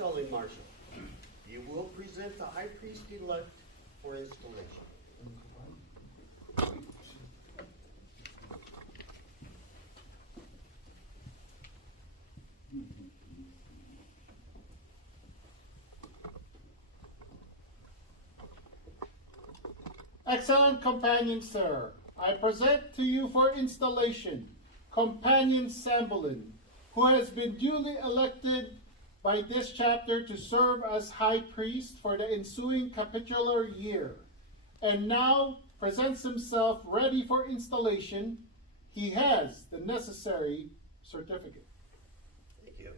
installing Marshal, you will present the high priest-elect for installation. Excellent companion, sir, I present to you for installation Companion Sambolin, who has been duly elected by this chapter to serve as high priest for the ensuing capitular year, and now presents himself ready for installation. He has the necessary certificate. Thank you.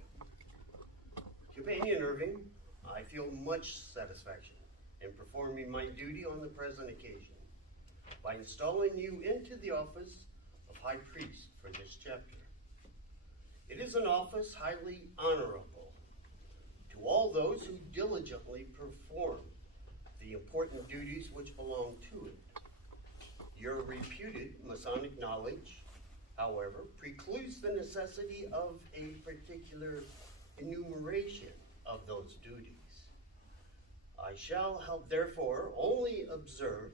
Companion Irving, I feel much satisfaction in performing my duty on the present occasion by installing you into the office of High Priest for this chapter. It is an office highly honorable to all those who diligently perform the important duties which belong to it. Your reputed Masonic knowledge, however, precludes the necessity of a particular enumeration of those duties. I shall therefore only observe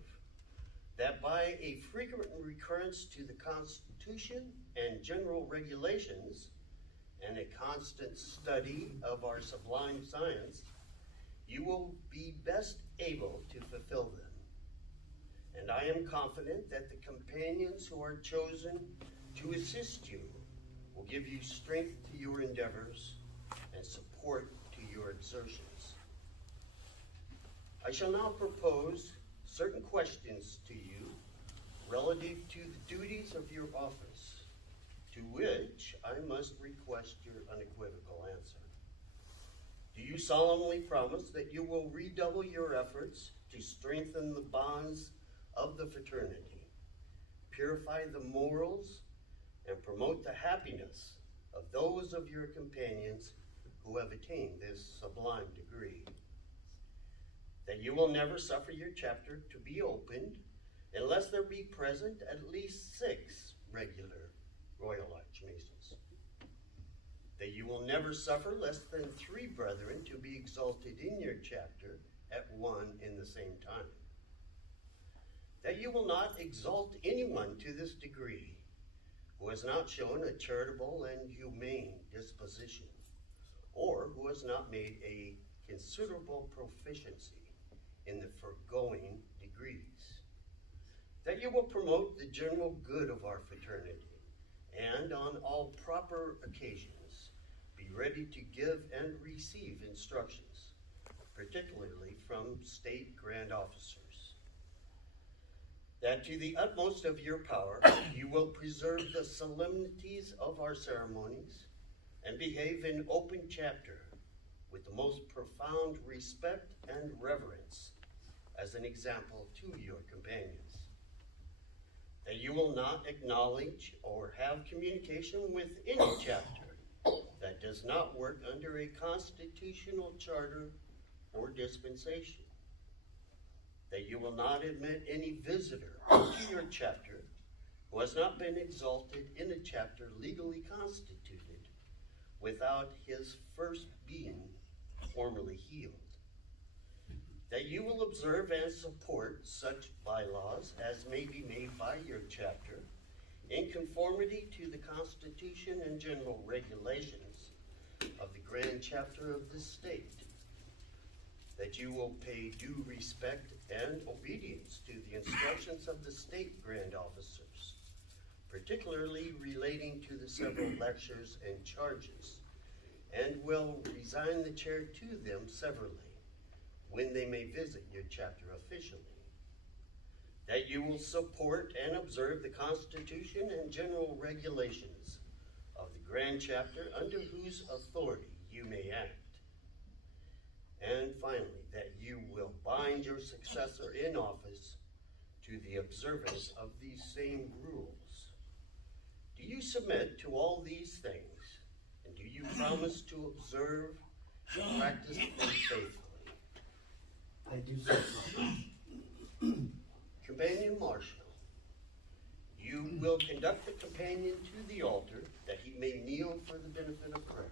that by a frequent recurrence to the Constitution and general regulations and a constant study of our sublime science, you will be best able to fulfill them. And I am confident that the companions who are chosen to assist you will give you strength to your endeavors and support to your exertions. I shall now propose certain questions to you relative to the duties of your office, to which I must request your unequivocal answer. Do you solemnly promise that you will redouble your efforts to strengthen the bonds of the fraternity, purify the morals, and promote the happiness of those of your companions who have attained this sublime degree? That you will never suffer your chapter to be opened unless there be present at least 6 regular Royal Archmasons. That you will never suffer less than 3 brethren to be exalted in your chapter at one in the same time. That you will not exalt anyone to this degree who has not shown a charitable and humane disposition, or who has not made a considerable proficiency in the foregoing degrees. That you will promote the general good of our fraternity, and on all proper occasions be ready to give and receive instructions, particularly from state grand officers. That to the utmost of your power you will preserve the solemnities of our ceremonies and behave in open chapter with the most profound respect and reverence as an example to your companions. That you will not acknowledge or have communication with any chapter that does not work under a constitutional charter or dispensation. That you will not admit any visitor to your chapter who has not been exalted in a chapter legally constituted without his first being formally healed. That you will observe and support such bylaws as may be made by your chapter in conformity to the Constitution and general regulations of the Grand Chapter of this state. That you will pay due respect and obedience to the instructions of the state grand officers, particularly relating to the several lectures and charges, and will resign the chair to them severally when they may visit your chapter officially. That you will support and observe the Constitution and general regulations of the Grand Chapter under whose authority you may act. And finally, that you will bind your successor in office to the observance of these same rules. Do you submit to all these things, and do you promise to observe and practice them faithfully? I do so. Companion Marshal, you will conduct the companion to the altar that he may kneel for the benefit of prayer.